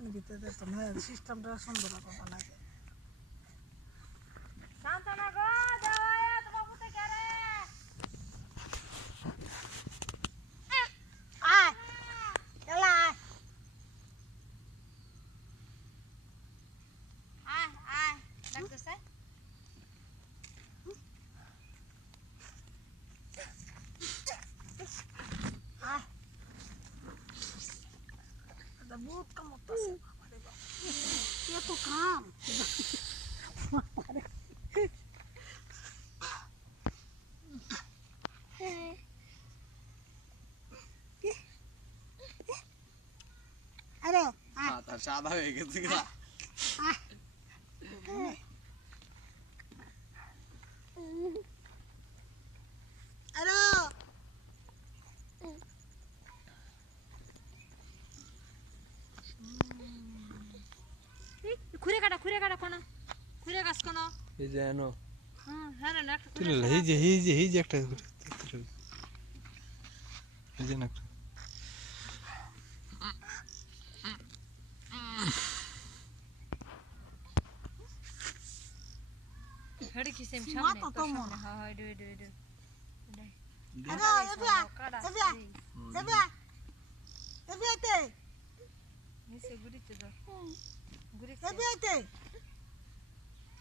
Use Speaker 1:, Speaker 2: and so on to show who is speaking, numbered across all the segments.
Speaker 1: পানি দিতে দিত না সিস্টেমটা সুন্দর হবে বানাতে
Speaker 2: শান্তনা গো দেওয়া তোমার পুতে কেরে
Speaker 1: আয় এলা আয়
Speaker 2: আয় আয় ডাকতেছে
Speaker 1: আয় এটা বহুত কাম হতেছে বাবারে বাবা এত কাম আরে আয়
Speaker 3: মাথা সাদা হয়ে গেছে গা
Speaker 1: আরে
Speaker 2: খুঁড়ে কাটা খুঁড়ে কাটা কোন খুঁড়ে গাছ কোন
Speaker 4: এই যে এনো
Speaker 2: হুম হ্যাঁ না একটা
Speaker 4: তুলে এই যে এই যে এই যে একটা করে তুলে এই যে না একটা
Speaker 2: হেড়ে কি সেম
Speaker 1: সীমা
Speaker 2: সামনে
Speaker 1: তো
Speaker 2: তোর
Speaker 1: তোমার।
Speaker 2: সামনে হ্যাঁ হ্যাঁ ডুই ডুই ডুই
Speaker 1: আরে এবিয়া এবিয়া এবিয়া এবিয়াতে
Speaker 2: নিচে গুড়িতে ধর গুড়িতে
Speaker 1: এবিয়াতে এই আমি তো আয় আতে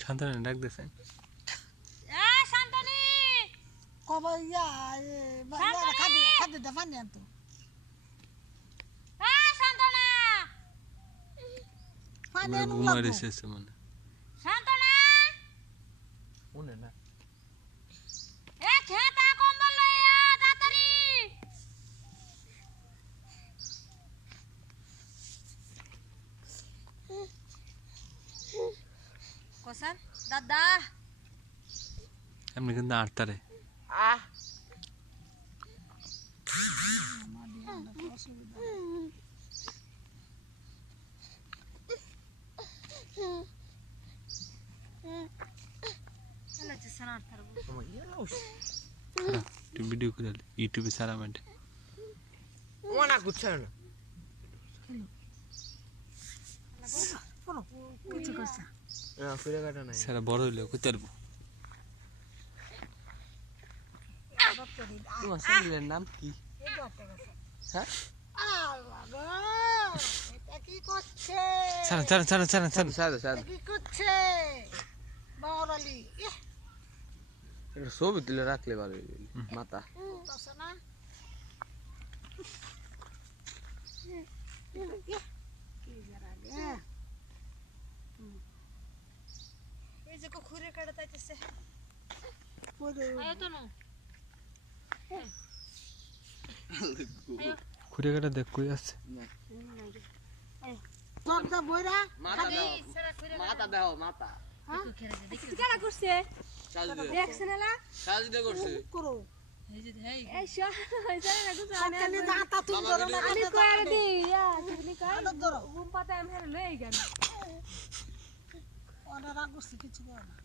Speaker 4: শান্তনা ডাক
Speaker 2: শান্তনি!
Speaker 1: কবে ইয়া খাদ্য খাদ্য তো। আনুন
Speaker 4: ঘুমার
Speaker 1: লাগবো।
Speaker 4: এসেছে মনে
Speaker 2: শান্তনা
Speaker 4: মনে না
Speaker 2: এ খেতা কম্বল লইয়া তাড়াতাড়ি কোসান দাদা।
Speaker 4: এমনি কিন্তু আটটারে
Speaker 2: এলা যে সানার থারবো
Speaker 4: তুই ভিডিও করে ইউটিউবে সারা মাঠে।
Speaker 3: ওনা কুচ্ছা না।
Speaker 1: শোনো, কিছু করছে। না।
Speaker 3: না ফিরে কাটা নাই
Speaker 4: সারা বড় হইলে
Speaker 3: তোমার চ্যানেলের নাম কি। হ্যাঁ?
Speaker 1: কি করছে বাওরালি
Speaker 3: ছবি তুলে রাখলে ভালো। মাথা।
Speaker 1: না ইহ, কি জারাগে
Speaker 2: এই যে কো খুরে কাটা তাইতেছে
Speaker 1: পরে
Speaker 2: আয় তো নো
Speaker 4: খুঁড়ে কাটা দেখ কই আছে
Speaker 3: মাথা দাও মাথা দাও মাথা
Speaker 2: কো খেরে দে দেখি কাটা করছে দেখছেন এলা
Speaker 3: সাজ করছে
Speaker 1: করো
Speaker 2: এই যে হেই
Speaker 5: এই শো জানে না কিছু
Speaker 1: সকালে দাঁতা তুমি ধরো না
Speaker 5: আমি কয়ার দি ইয়া তুমি কয়
Speaker 1: ধরো
Speaker 5: ঘুম পাতে আমি হেরে লই গেল
Speaker 1: ওরা রাগ করছে কিছু না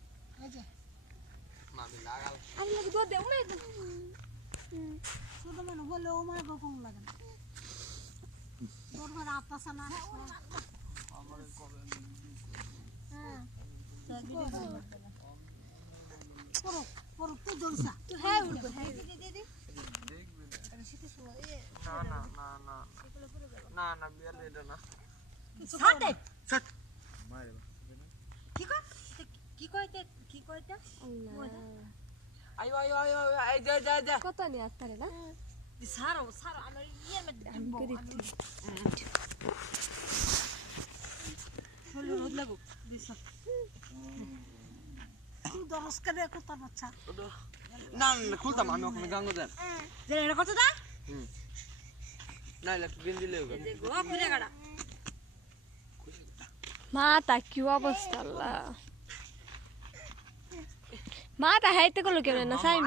Speaker 5: আমি লাগি দো দে উমে
Speaker 1: শুধু মনে বলে ও মায়ের কম লাগে না তোর ঘরে আত্মাসা না হ্যাঁ তুই জলসা
Speaker 5: তুই হ্যাঁ উঠবে হ্যাঁ
Speaker 3: না না না না না না না
Speaker 2: কি কয় কি কয়তে কি
Speaker 3: আইও আইও আইও আইও, এই যা যা যা।
Speaker 5: কত নি আসতারে না?
Speaker 2: সারো সারো আমার ইয়ে মে
Speaker 5: করে দিচ্ছি।
Speaker 2: হলো রোদ লাগো দিছো
Speaker 1: তুই দরস করে কোথা বাচ্চা।
Speaker 3: না না খুলতাম আমি ওখানে গাঙ্গ দেন।
Speaker 2: যে এটা কত দা?
Speaker 3: না একটু গেঞ্জি লেগে
Speaker 2: যে গো খুলে গাড়া।
Speaker 5: মাথা কি অবস্থা আল্লাহ। মাথা হাইতে গেলো কেমন না সাইম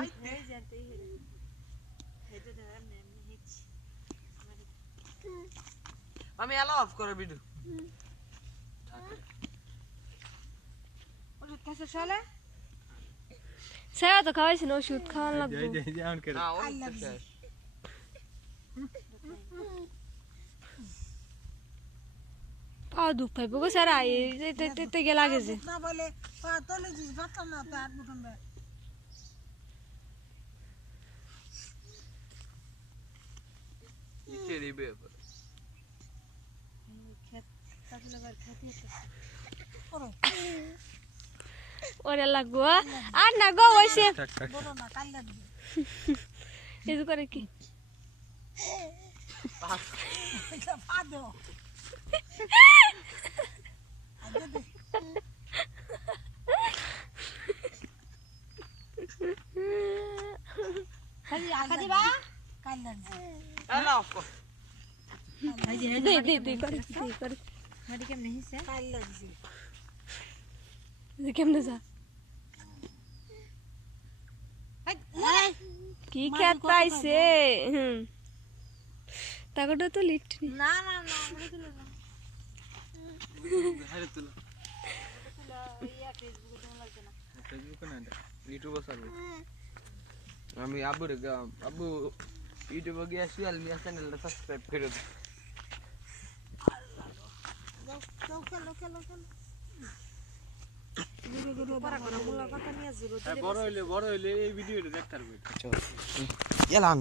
Speaker 3: আমি এলা অফ করে ভিডিও
Speaker 2: ওষুধ
Speaker 5: সেবা তো খাওয়াইছি না ওষুধ খাওয়ান লাগবো
Speaker 3: তো
Speaker 5: পাও দুঃখ পাইবো গো স্যার এতে গেলা গেছে
Speaker 1: না বলে তলে দিস বাচ্চা না তো আর বুটন
Speaker 2: আবার খেতে
Speaker 5: ওরে লাগবো আর না গো ওইসে
Speaker 1: না
Speaker 5: করে কি?
Speaker 1: পা দেও
Speaker 2: খালি আখা দিবা
Speaker 1: কাল্লা দিবে
Speaker 3: এলা অফ কর
Speaker 2: এই যে
Speaker 5: দে দে দে করে দে করে
Speaker 2: মাটি কেমনে হিসে
Speaker 1: কাল্লা দিবে
Speaker 5: দে কেমনে যা কি খেত পাইছে হুম তাকটা তো লিট
Speaker 2: না না না আমরা তুলো না
Speaker 3: হারে তুলো
Speaker 2: তুলো ফেসবুকে তুমি লাগবে না
Speaker 3: ফেসবুকে না ইউটিউবে সার্ভে আমি আব্বু রে আব্বু ইউটিউবে গিয়ে সুয়াল মিয়া চ্যানেলটা সাবস্ক্রাইব করে বড় হইলে বড় হইলে এই ভিডিওটা দেখতে পারবে। এলান।